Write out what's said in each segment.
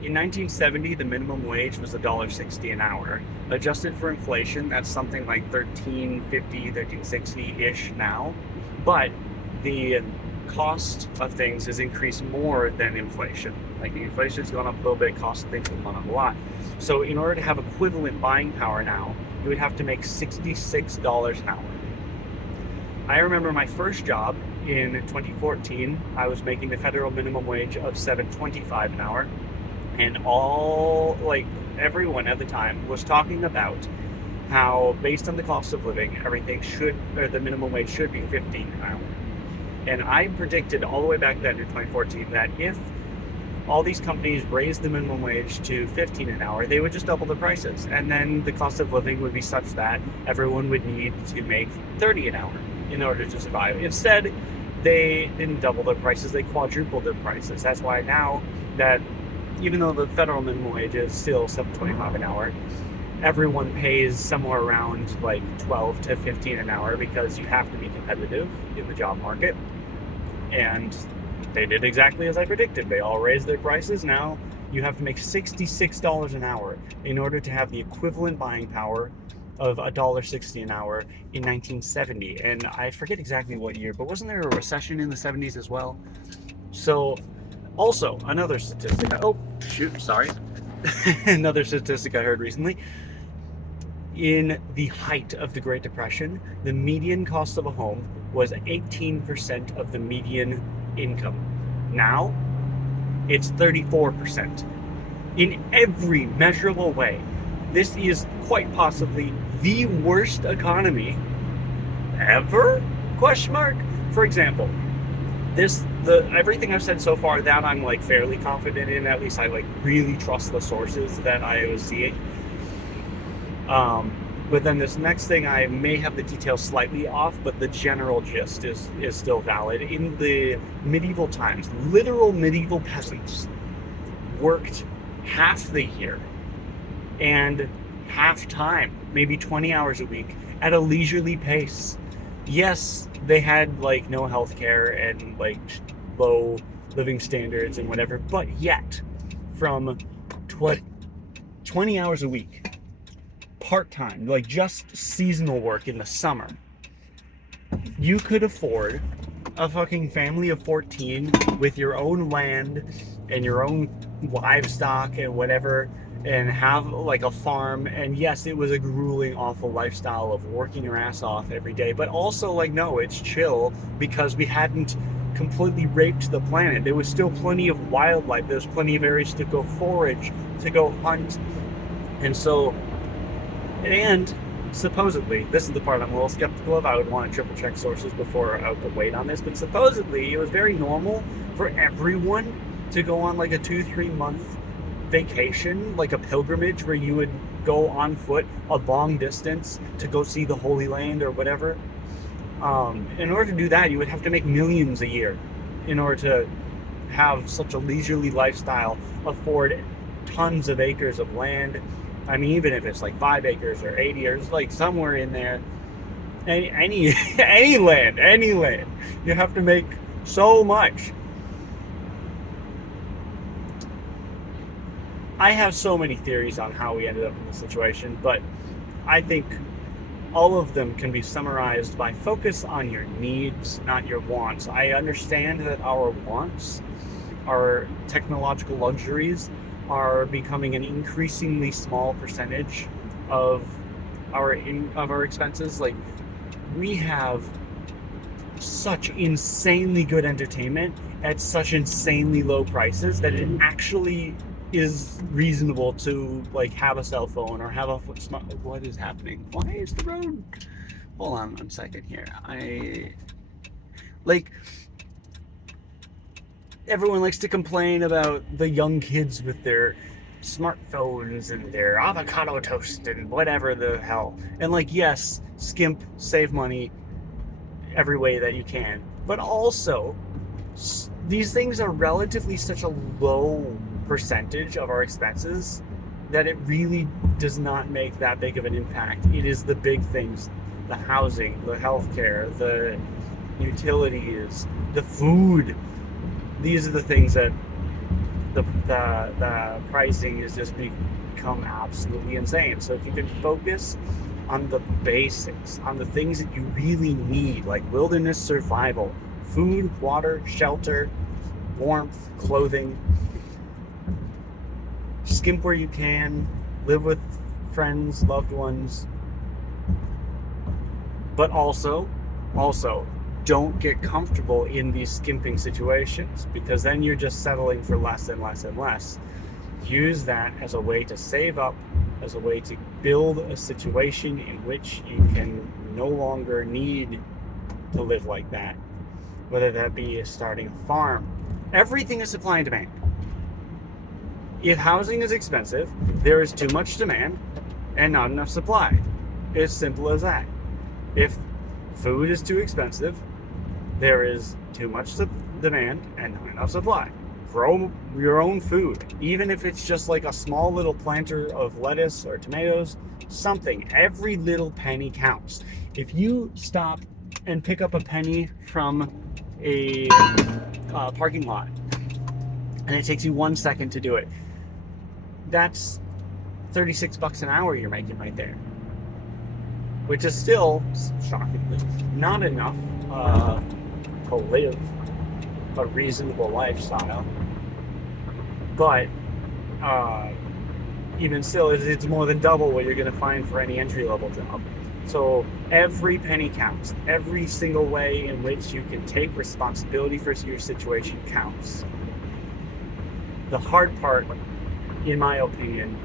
In 1970, the minimum wage was $1.60 an hour. Adjusted for inflation, that's something like 13.50, 13.60-ish now. But the cost of things has increased more than inflation. Like the inflation's gone up a little bit, cost of things have gone up a lot. So in order to have equivalent buying power now, you would have to make $66 an hour. I remember my first job in 2014, I was making the federal minimum wage of $7.25 an hour, and everyone at the time was talking about how, based on the cost of living, the minimum wage should be 15 an hour. And I predicted all the way back then in 2014 that if all these companies raised the minimum wage to 15 an hour, they would just double the prices. And then the cost of living would be such that everyone would need to make 30 an hour in order to survive. Instead, they didn't double their prices, they quadrupled their prices. That's why now that, even though the federal minimum wage is still $7.25 an hour, everyone pays somewhere around like 12 to 15 an hour because you have to be competitive in the job market. And they did exactly as I predicted. They all raised their prices. Now you have to make $66 an hour in order to have the equivalent buying power of $1.60 an hour in 1970. And I forget exactly what year, but wasn't there a recession in the 70s as well? So, also, another statistic. Oh, shoot, sorry. Another statistic I heard recently. In the height of the Great Depression, the median cost of a home was 18% of the median income. Now, it's 34%. In every measurable way, this is quite possibly the worst economy ever? Question mark. For example, everything I've said so far, that I'm like fairly confident in, at least I like really trust the sources that I was seeing. But then this next thing, I may have the details slightly off, but the general gist is still valid. In the medieval times, literal medieval peasants worked half the year and half time, maybe 20 hours a week, at a leisurely pace. Yes, they had like no health care and like low living standards and whatever, but yet from 20 hours a week, part-time, like just seasonal work in the summer, you could afford a fucking family of 14 with your own land and your own livestock and whatever, and have like a farm. And yes, it was a grueling, awful lifestyle of working your ass off every day, but also like, no, it's chill because we hadn't completely raped the planet. There was still plenty of wildlife. There's plenty of areas to go forage, to go hunt. And supposedly, this is the part I'm a little skeptical of. I would want to triple check sources before I would put weight on this, but supposedly it was very normal for everyone to go on like a 2-3 month vacation, like a pilgrimage where you would go on foot a long distance to go see the Holy Land or whatever. In order to do that, you would have to make millions a year in order to have such a leisurely lifestyle, afford tons of acres of land. I mean, even if it's like 5 acres or 80 acres, like somewhere in there, any land, you have to make so much. I have so many theories on how we ended up in this situation, but I think all of them can be summarized by focus on your needs, not your wants. I understand that our wants, our technological luxuries, are becoming an increasingly small percentage of our expenses. Like, we have such insanely good entertainment at such insanely low prices that it actually is reasonable to like have a cell phone or have a smart. What is happening? Why is the road? Hold on 1 second here. Everyone likes to complain about the young kids with their smartphones and their avocado toast and whatever the hell. And like, yes, skimp, save money every way that you can. But also, these things are relatively such a low percentage of our expenses that it really does not make that big of an impact. It is the big things, the housing, the healthcare, the utilities, the food. These are the things that the pricing has just become absolutely insane. So if you can focus on the basics, on the things that you really need, like wilderness survival, food, water, shelter, warmth, clothing, skimp where you can, live with friends, loved ones, but also don't get comfortable in these skimping situations, because then you're just settling for less and less and less. Use that as a way to save up, as a way to build a situation in which you can no longer need to live like that, whether that be starting a farm. Everything is supply and demand. If housing is expensive, there is too much demand and not enough supply. It's simple as that. If food is too expensive, there is too much demand and not enough supply. Grow your own food, even if it's just like a small little planter of lettuce or tomatoes, something. Every little penny counts. If you stop and pick up a penny from a parking lot and it takes you 1 second to do it, that's $36 an hour you're making right there, which is still, shockingly, not enough to live a reasonable lifestyle. But even still, it's more than double what you're going to find for any entry-level job. So every penny counts. Every single way in which you can take responsibility for your situation counts. The hard part, in my opinion,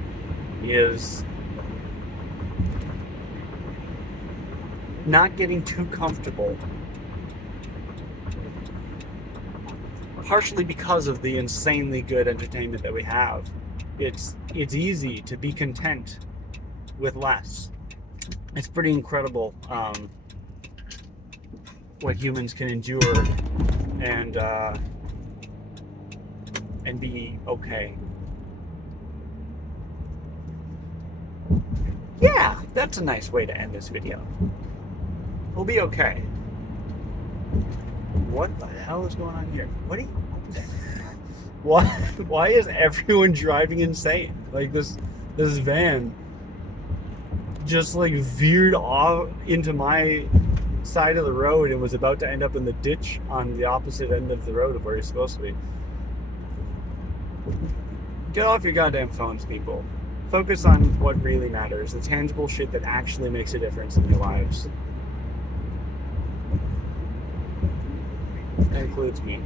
is not getting too comfortable, partially because of the insanely good entertainment that we have. It's easy to be content with less. It's pretty incredible what humans can endure and be okay. Yeah, that's a nice way to end this video. We'll be okay. What the hell is going on here? Why is everyone driving insane? Like this van just like veered off into my side of the road and was about to end up in the ditch on the opposite end of the road of where you're supposed to be. Get off your goddamn phones, people. Focus on what really matters, the tangible shit that actually makes a difference in your lives. That includes me.